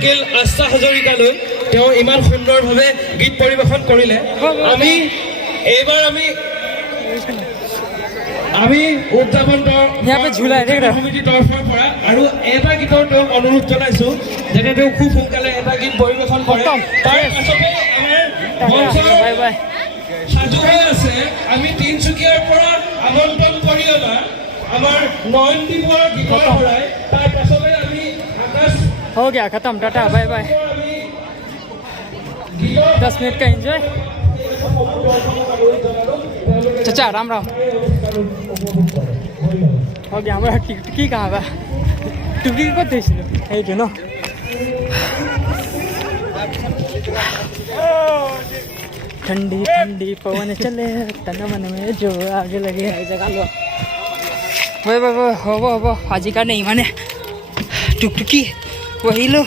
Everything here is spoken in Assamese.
থাকিল আস্থা হাজৰিকালৈ তেওঁ ইমান সুন্দৰভাৱে গীত পৰিৱেশন কৰিলে আমি এইবাৰ আমি উদযাপন সমিতিৰ তৰফৰ পৰা আৰু এটা গীতৰ তেওঁক অনুৰোধ জনাইছোঁ যাতে তেওঁ খুব সোনকালে এটা গীত পৰিৱেশন কৰে তাৰ পাছতে আমাৰ সাজু হৈ আছে আমি তিনিচুকীয়াৰ পৰা আমন্ত্ৰণ কৰি অনা আমাৰ নয়নদ্বীপৰ গীতৰ পৰাই তাৰ পাছতে আমি আকাশ हो गया खत्म टाटा बाय बाय 10 मिनट का एंजॉय चाचा राम राम हो गया हमारा टिकटकी कहाँ बा टिकटकी को दिखिलो এই যে ন ठंडी ठंडी पवन चले तन मन में जो आग लगे এই জায়গা লো হয় বাবা হব হব আজি কাৰণে ইমানে টুকটুকি বহিলোঁ